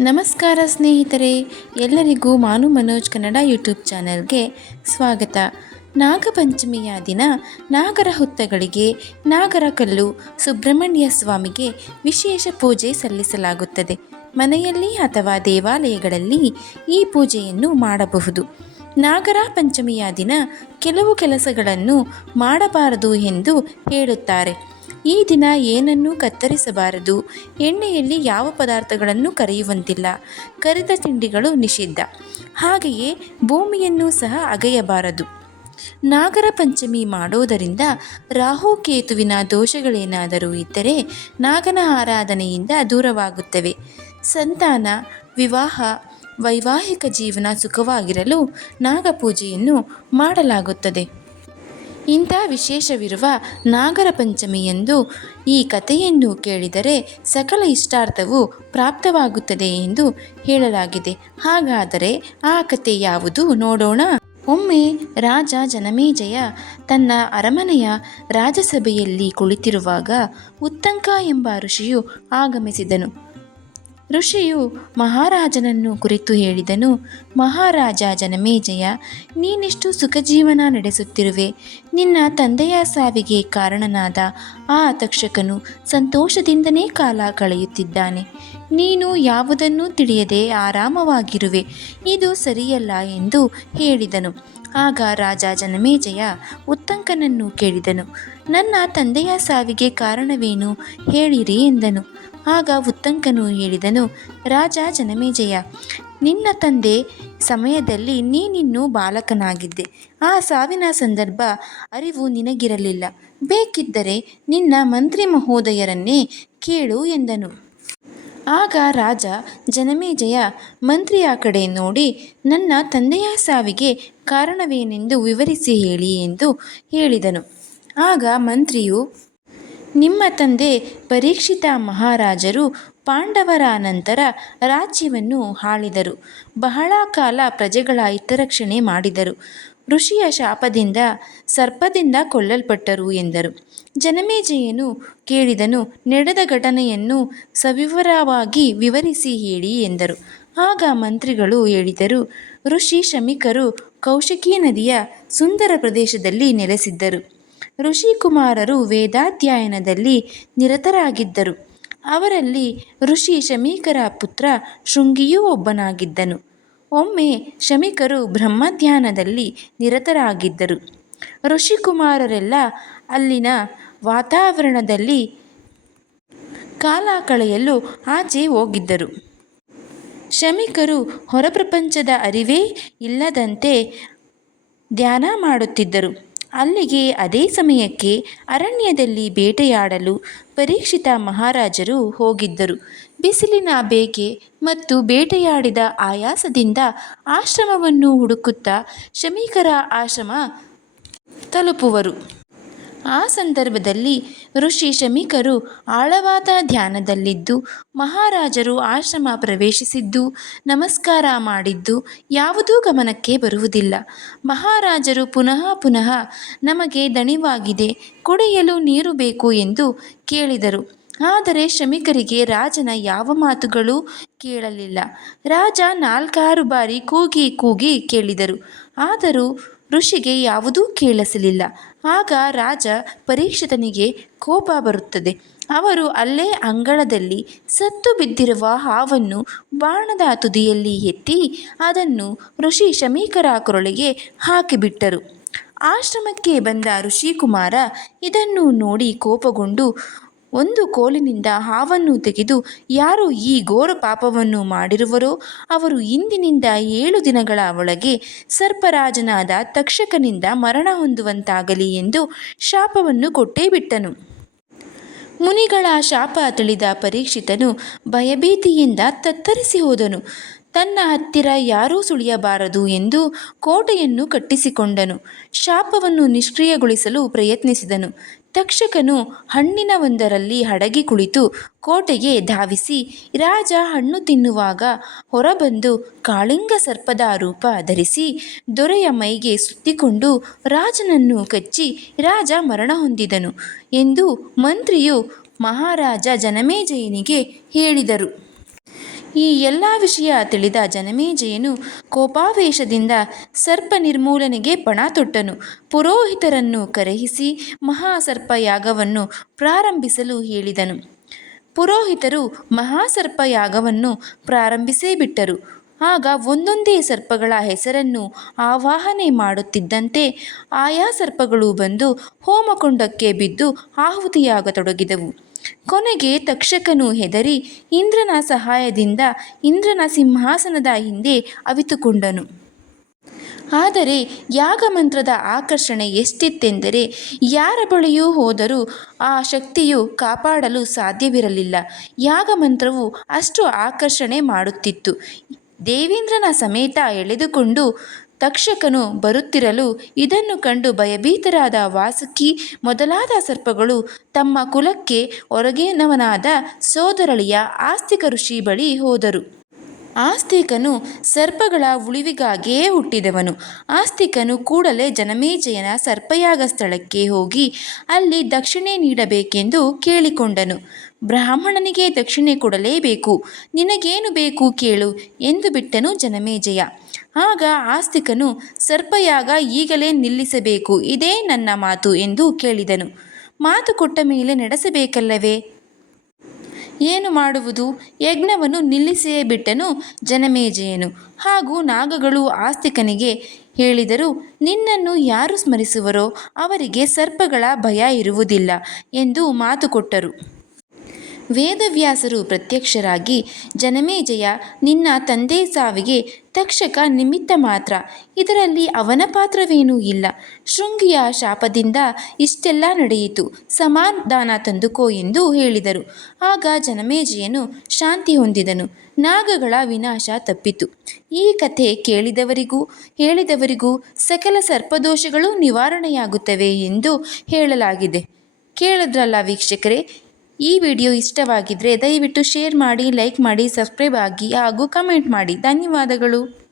ನಮಸ್ಕಾರ ಸ್ನೇಹಿತರೆ, ಎಲ್ಲರಿಗೂ ಮಾನು ಮನೋಜ್ ಕನ್ನಡ ಯೂಟ್ಯೂಬ್ ಚಾನೆಲ್ಗೆ ಸ್ವಾಗತ. ನಾಗಪಂಚಮಿಯ ದಿನ ನಾಗರ ಹುತ್ತಗಳಿಗೆ ನಾಗರಕಲ್ಲು ಸುಬ್ರಹ್ಮಣ್ಯ ಸ್ವಾಮಿಗೆ ವಿಶೇಷ ಪೂಜೆ ಸಲ್ಲಿಸಲಾಗುತ್ತದೆ. ಮನೆಯಲ್ಲಿ ಅಥವಾ ದೇವಾಲಯಗಳಲ್ಲಿ ಈ ಪೂಜೆಯನ್ನು ಮಾಡಬಹುದು. ನಾಗರ ಪಂಚಮಿಯ ದಿನ ಕೆಲವು ಕೆಲಸಗಳನ್ನು ಮಾಡಬಾರದು ಎಂದು ಹೇಳುತ್ತಾರೆ. ಈ ದಿನ ಏನನ್ನೂ ಕತ್ತರಿಸಬಾರದು, ಎಣ್ಣೆಯಲ್ಲಿ ಯಾವ ಪದಾರ್ಥಗಳನ್ನು ಕರಿಯುವಂತಿಲ್ಲ, ಕರಿದ ತಿಂಡಿಗಳು ನಿಷಿದ್ಧ. ಹಾಗೆಯೇ ಭೂಮಿಯನ್ನು ಸಹ ಅಗೆಯಬಾರದು. ನಾಗರ ಪಂಚಮಿ ಮಾಡೋದರಿಂದ ರಾಹುಕೇತುವಿನ ದೋಷಗಳೇನಾದರೂ ಇದ್ದರೆ ನಾಗನ ಆರಾಧನೆಯಿಂದ ದೂರವಾಗುತ್ತವೆ. ಸಂತಾನ, ವಿವಾಹ, ವೈವಾಹಿಕ ಜೀವನ ಸುಖವಾಗಿರಲು ನಾಗಪೂಜೆಯನ್ನು ಮಾಡಲಾಗುತ್ತದೆ. ಇಂಥ ವಿಶೇಷವಿರುವ ನಾಗರ ಪಂಚಮಿಯಂದು ಈ ಕಥೆಯನ್ನು ಕೇಳಿದರೆ ಸಕಲ ಇಷ್ಟಾರ್ಥವು ಪ್ರಾಪ್ತವಾಗುತ್ತದೆ ಎಂದು ಹೇಳಲಾಗಿದೆ. ಹಾಗಾದರೆ ಆ ಕಥೆ ಯಾವುದು ನೋಡೋಣ. ಒಮ್ಮೆ ರಾಜ ಜನಮೇಜಯ ತನ್ನ ಅರಮನೆಯ ರಾಜಸಭೆಯಲ್ಲಿ ಕುಳಿತಿರುವಾಗ ಉತ್ತಂಕ ಎಂಬ ಋಷಿಯು ಆಗಮಿಸಿದನು. ಋಷಿಯು ಮಹಾರಾಜನನ್ನು ಕುರಿತು ಹೇಳಿದನು. ಮಹಾರಾಜ ಜನಮೇಜಯ, ನೀನೆಷ್ಟು ಸುಖಜೀವನ ನಡೆಸುತ್ತಿರುವೆ. ನಿನ್ನ ತಂದೆಯ ಸಾವಿಗೆ ಕಾರಣನಾದ ಆ ತಕ್ಷಕನು ಸಂತೋಷದಿಂದನೇ ಕಾಲ ಕಳೆಯುತ್ತಿದ್ದಾನೆ. ನೀನು ಯಾವುದನ್ನೂ ತಿಳಿಯದೆ ಆರಾಮವಾಗಿರುವೆ. ಇದು ಸರಿಯಲ್ಲ ಎಂದು ಹೇಳಿದನು. ಆಗ ರಾಜ ಜನಮೇಜಯ ಉತ್ತಂಕನನ್ನು ಕೇಳಿದನು. ನನ್ನ ತಂದೆಯ ಸಾವಿಗೆ ಕಾರಣವೇನು ಹೇಳಿರಿ ಎಂದನು. ಆಗ ಉತ್ತಂಕನು ಹೇಳಿದನು, ರಾಜ ಜನಮೇಜಯ, ನಿನ್ನ ತಂದೆ ಸಮಯದಲ್ಲಿ ನೀನಿನ್ನೂ ಬಾಲಕನಾಗಿದ್ದೆ. ಆ ಸಾವಿನ ಸಂದರ್ಭ ಅರಿವು ನಿನಗಿರಲಿಲ್ಲ. ಬೇಕಿದ್ದರೆ ನಿನ್ನ ಮಂತ್ರಿ ಮಹೋದಯರನ್ನೇ ಕೇಳು ಎಂದನು. ಆಗ ರಾಜ ಜನಮೇಜಯ ಮಂತ್ರಿಯ ಕಡೆ ನೋಡಿ, ನನ್ನ ತಂದೆಯ ಸಾವಿಗೆ ಕಾರಣವೇನೆಂದು ವಿವರಿಸಿ ಹೇಳಿ ಎಂದು ಹೇಳಿದನು. ಆಗ ಮಂತ್ರಿಯು, ನಿಮ್ಮ ತಂದೆ ಪರೀಕ್ಷಿತ ಮಹಾರಾಜರು ಪಾಂಡವರ ನಂತರ ರಾಜ್ಯವನ್ನು ಆಳಿದರು. ಬಹಳ ಕಾಲ ಪ್ರಜೆಗಳ ಹಿತರಕ್ಷಣೆ ಮಾಡಿದರು. ಋಷಿಯ ಶಾಪದಿಂದ ಸರ್ಪದಿಂದ ಕೊಲ್ಲಲ್ಪಟ್ಟರು ಎಂದರು. ಜನಮೇಜಯನು ಕೇಳಿದನು. ನಡೆದ ಘಟನೆಯನ್ನು ಸವಿವರವಾಗಿ ವಿವರಿಸಿ ಹೇಳಿ ಎಂದರು. ಆಗ ಮಂತ್ರಿಗಳು ಹೇಳಿದರು, ಋಷಿ ಶಮೀಕರು ಕೌಶಿಕಿ ನದಿಯ ಸುಂದರ ಪ್ರದೇಶದಲ್ಲಿ ನೆಲೆಸಿದ್ದರು. ಋಷಿಕುಮಾರರು ವೇದಾಧ್ಯಯನದಲ್ಲಿ ನಿರತರಾಗಿದ್ದರು. ಅವರಲ್ಲಿ ಋಷಿ ಶಮೀಕರ ಪುತ್ರ ಶೃಂಗಿಯೂ ಒಬ್ಬನಾಗಿದ್ದನು. ಒಮ್ಮೆ ಶಮೀಕರು ಬ್ರಹ್ಮಧ್ಯಾನದಲ್ಲಿ ನಿರತರಾಗಿದ್ದರು. ಋಷಿಕುಮಾರರೆಲ್ಲ ಅಲ್ಲಿನ ವಾತಾವರಣದಲ್ಲಿ ಕಾಲ ಕಳೆಯಲು ಆಚೆ ಹೋಗಿದ್ದರು. ಶಮೀಕರು ಹೊರಪ್ರಪಂಚದ ಅರಿವೇ ಇಲ್ಲದಂತೆ ಧ್ಯಾನ ಮಾಡುತ್ತಿದ್ದರು. ಅಲ್ಲಿಗೆ ಅದೇ ಸಮಯಕ್ಕೆ ಅರಣ್ಯದಲ್ಲಿ ಬೇಟೆಯಾಡಲು ಪರೀಕ್ಷಿತ ಮಹಾರಾಜರು ಹೋಗಿದ್ದರು. ಬಿಸಿಲಿನ ಬೇಗೆ ಮತ್ತು ಬೇಟೆಯಾಡಿದ ಆಯಾಸದಿಂದ ಆಶ್ರಮವನ್ನು ಹುಡುಕುತ್ತಾ ಶಮೀಕರ ಆಶ್ರಮ ತಲುಪುವರು. ಆ ಸಂದರ್ಭದಲ್ಲಿ ಋಷಿ ಶಮೀಕರು ಆಳವಾದ ಧ್ಯಾನದಲ್ಲಿದ್ದು ಮಹಾರಾಜರು ಆಶ್ರಮ ಪ್ರವೇಶಿಸಿದ್ದು ನಮಸ್ಕಾರ ಮಾಡಿದ್ದು ಯಾವುದೂ ಗಮನಕ್ಕೆ ಬರುವುದಿಲ್ಲ. ಮಹಾರಾಜರು ಪುನಃ ಪುನಃ ನಮಗೆ ದಣಿವಾಗಿದೆ, ಕುಡಿಯಲು ನೀರು ಬೇಕು ಎಂದು ಕೇಳಿದರು. ಆದರೆ ಶಮೀಕರಿಗೆ ರಾಜನ ಯಾವ ಮಾತುಗಳೂ ಕೇಳಲಿಲ್ಲ. ರಾಜ 4-6 ಬಾರಿ ಕೂಗಿ ಕೂಗಿ ಕೇಳಿದರು. ಆದರೂ ಋಷಿಗೆ ಯಾವುದೂ ಕೇಳಿಸಲಿಲ್ಲ. ಆಗ ರಾಜ ಪರೀಕ್ಷಿತನಿಗೆ ಕೋಪ ಬರುತ್ತದೆ. ಅವರು ಅಲ್ಲೇ ಅಂಗಳದಲ್ಲಿ ಸತ್ತು ಬಿದ್ದಿರುವ ಹಾವನ್ನು ಬಾಣದ ತುದಿಯಲ್ಲಿ ಎತ್ತಿ ಅದನ್ನು ಋಷಿ ಶಮೀಕರ ಕೊರಳಿಗೆ ಹಾಕಿಬಿಟ್ಟರು. ಆಶ್ರಮಕ್ಕೆ ಬಂದ ಋಷಿಕುಮಾರ ಇದನ್ನು ನೋಡಿ ಕೋಪಗೊಂಡು ಒಂದು ಕೋಲಿನಿಂದ ಹಾವನ್ನು ತೆಗೆದು, ಯಾರು ಈ ಘೋರ ಪಾಪವನ್ನು ಮಾಡಿರುವರೋ ಅವರು ಇಂದಿನಿಂದ 7 ದಿನಗಳ ಒಳಗೆ ಸರ್ಪರಾಜನಾದ ತಕ್ಷಕನಿಂದ ಮರಣ ಹೊಂದುವಂತಾಗಲಿ ಎಂದು ಶಾಪವನ್ನು ಕೊಟ್ಟೇ ಬಿಟ್ಟನು. ಮುನಿಗಳ ಶಾಪ ತಿಳಿದ ಪರೀಕ್ಷಿತನು ಭಯಭೀತಿಯಿಂದ ತತ್ತರಿಸಿ ಹೋದನು. ತನ್ನ ಹತ್ತಿರ ಯಾರೂ ಸುಳಿಯಬಾರದು ಎಂದು ಕೋಟೆಯನ್ನು ಕಟ್ಟಿಸಿಕೊಂಡನು. ಶಾಪವನ್ನು ನಿಷ್ಕ್ರಿಯಗೊಳಿಸಲು ಪ್ರಯತ್ನಿಸಿದನು. ತಕ್ಷಕನು ಹಣ್ಣಿನ ಒಂದರಲ್ಲಿ ಅಡಗಿ ಕುಳಿತು ಕೋಟೆಗೆ ಧಾವಿಸಿ ರಾಜ ಹಣ್ಣು ತಿನ್ನುವಾಗ ಹೊರಬಂದು ಕಾಳಿಂಗ ಸರ್ಪದ ರೂಪ ಧರಿಸಿ ದೊರೆಯ ಮೈಗೆ ಸುತ್ತಿಕೊಂಡು ರಾಜನನ್ನು ಕಚ್ಚಿ ರಾಜ ಮರಣ ಹೊಂದಿದನು ಎಂದು ಮಂತ್ರಿಯು ಮಹಾರಾಜ ಜನಮೇಜಯನಿಗೆ ಹೇಳಿದರು. ಈ ಎಲ್ಲ ವಿಷಯ ತಿಳಿದ ಜನಮೇಜಯನು ಕೋಪಾವೇಶದಿಂದ ಸರ್ಪ ನಿರ್ಮೂಲನೆಗೆ ಪಣ ತೊಟ್ಟನು. ಪುರೋಹಿತರನ್ನು ಕರೆಯಿಸಿ ಮಹಾಸರ್ಪ ಯಾಗವನ್ನು ಪ್ರಾರಂಭಿಸಲು ಹೇಳಿದನು. ಪುರೋಹಿತರು ಮಹಾಸರ್ಪ ಯಾಗವನ್ನು ಪ್ರಾರಂಭಿಸೇ ಬಿಟ್ಟರು. ಆಗ ಒಂದೊಂದೇ ಸರ್ಪಗಳ ಹೆಸರನ್ನು ಆವಾಹನೆ ಮಾಡುತ್ತಿದ್ದಂತೆ ಆಯಾ ಸರ್ಪಗಳು ಬಂದು ಹೋಮಕುಂಡಕ್ಕೆ ಬಿದ್ದು ಆಹುತಿಯಾಗತೊಡಗಿದವು. ಕೊನೆಗೆ ತಕ್ಷಕನು ಹೆದರಿ ಇಂದ್ರನ ಸಹಾಯದಿಂದ ಇಂದ್ರನ ಸಿಂಹಾಸನದ ಹಿಂದೆ ಅವಿತುಕೊಂಡನು. ಆದರೆ ಯಾಗಮಂತ್ರದ ಆಕರ್ಷಣೆ ಎಷ್ಟಿತ್ತೆಂದರೆ ಯಾರ ಬಳಿಯೂ ಹೋದರೂ ಆ ಶಕ್ತಿಯು ಕಾಪಾಡಲು ಸಾಧ್ಯವಿರಲಿಲ್ಲ. ಯಾಗಮಂತ್ರವು ಅಷ್ಟು ಆಕರ್ಷಣೆ ಮಾಡುತ್ತಿತ್ತು. ದೇವೇಂದ್ರನ ಸಮೇತ ಎಳೆದುಕೊಂಡು ತಕ್ಷಕನು ಬರುತ್ತಿರಲು ಇದನ್ನು ಕಂಡು ಭಯಭೀತರಾದ ವಾಸುಕಿ ಮೊದಲಾದ ಸರ್ಪಗಳು ತಮ್ಮ ಕುಲಕ್ಕೆ ಹೊರಗಿನವನಾದ ಸೋದರಳಿಯ ಆಸ್ತಿಕ ಋಷಿ ಬಳಿ ಹೋದರು. ಆಸ್ತಿಕನು ಸರ್ಪಗಳ ಉಳಿವಿಗಾಗಿಯೇ ಹುಟ್ಟಿದವನು. ಆಸ್ತಿಕನು ಕೂಡಲೇ ಜನಮೇಜಯನ ಸರ್ಪಯಾಗ ಸ್ಥಳಕ್ಕೆ ಹೋಗಿ ಅಲ್ಲಿ ದಕ್ಷಿಣೆ ನೀಡಬೇಕೆಂದು ಕೇಳಿಕೊಂಡನು. ಬ್ರಾಹ್ಮಣನಿಗೆ ದಕ್ಷಿಣೆ ಕೊಡಲೇಬೇಕು, ನಿನಗೇನು ಬೇಕು ಕೇಳು ಎಂದು ಬಿಟ್ಟನು ಜನಮೇಜಯ. ಆಗ ಆಸ್ತಿಕನು ಸರ್ಪಯಾಗ ಈಗಲೇ ನಿಲ್ಲಿಸಬೇಕು, ಇದೇ ನನ್ನ ಮಾತು ಎಂದು ಕೇಳಿದನು. ಮಾತು ಕೊಟ್ಟ ಮೇಲೆ ನಡೆಸಬೇಕಲ್ಲವೇ? ಏನು ಮಾಡುವುದು? ಯಜ್ಞವನ್ನು ನಿಲ್ಲಿಸಿಯೇ ಬಿಟ್ಟನು ಜನಮೇಜಯನು. ಹಾಗೂ ನಾಗಗಳು ಆಸ್ತಿಕನಿಗೆ ಹೇಳಿದರು, ನಿನ್ನನ್ನು ಯಾರು ಸ್ಮರಿಸುವರೋ ಅವರಿಗೆ ಸರ್ಪಗಳ ಭಯ ಇರುವುದಿಲ್ಲ ಎಂದು ಮಾತು ಕೊಟ್ಟರು. ವೇದವ್ಯಾಸರು ಪ್ರತ್ಯಕ್ಷರಾಗಿ, ಜನಮೇಜಯ, ನಿನ್ನ ತಂದೆ ಸಾವಿಗೆ ತಕ್ಷಕ ನಿಮಿತ್ತ ಮಾತ್ರ, ಇದರಲ್ಲಿ ಅವನ ಪಾತ್ರವೇನೂ ಇಲ್ಲ. ಶೃಂಗಿಯ ಶಾಪದಿಂದ ಇಷ್ಟೆಲ್ಲ ನಡೆಯಿತು, ಸಮಾಧಾನ ತಂದುಕೋ ಎಂದು ಹೇಳಿದರು. ಆಗ ಜನಮೇಜಯನು ಶಾಂತಿ ಹೊಂದಿದನು. ನಾಗಗಳ ವಿನಾಶ ತಪ್ಪಿತು. ಈ ಕಥೆ ಕೇಳಿದವರಿಗೂ ಹೇಳಿದವರಿಗೂ ಸಕಲ ಸರ್ಪದೋಷಗಳು ನಿವಾರಣೆಯಾಗುತ್ತವೆ ಎಂದು ಹೇಳಲಾಗಿದೆ. ಕೇಳಿದ್ರಲ್ಲ ವೀಕ್ಷಕರೇ, ಈ ವಿಡಿಯೋ ಇಷ್ಟವಾಗಿದ್ದರೆ ದಯವಿಟ್ಟು ಶೇರ್ ಮಾಡಿ, ಲೈಕ್ ಮಾಡಿ, ಸಬ್ಸ್ಕ್ರೈಬ್ ಆಗಿ ಹಾಗೂ ಕಮೆಂಟ್ ಮಾಡಿ. ಧನ್ಯವಾದಗಳು.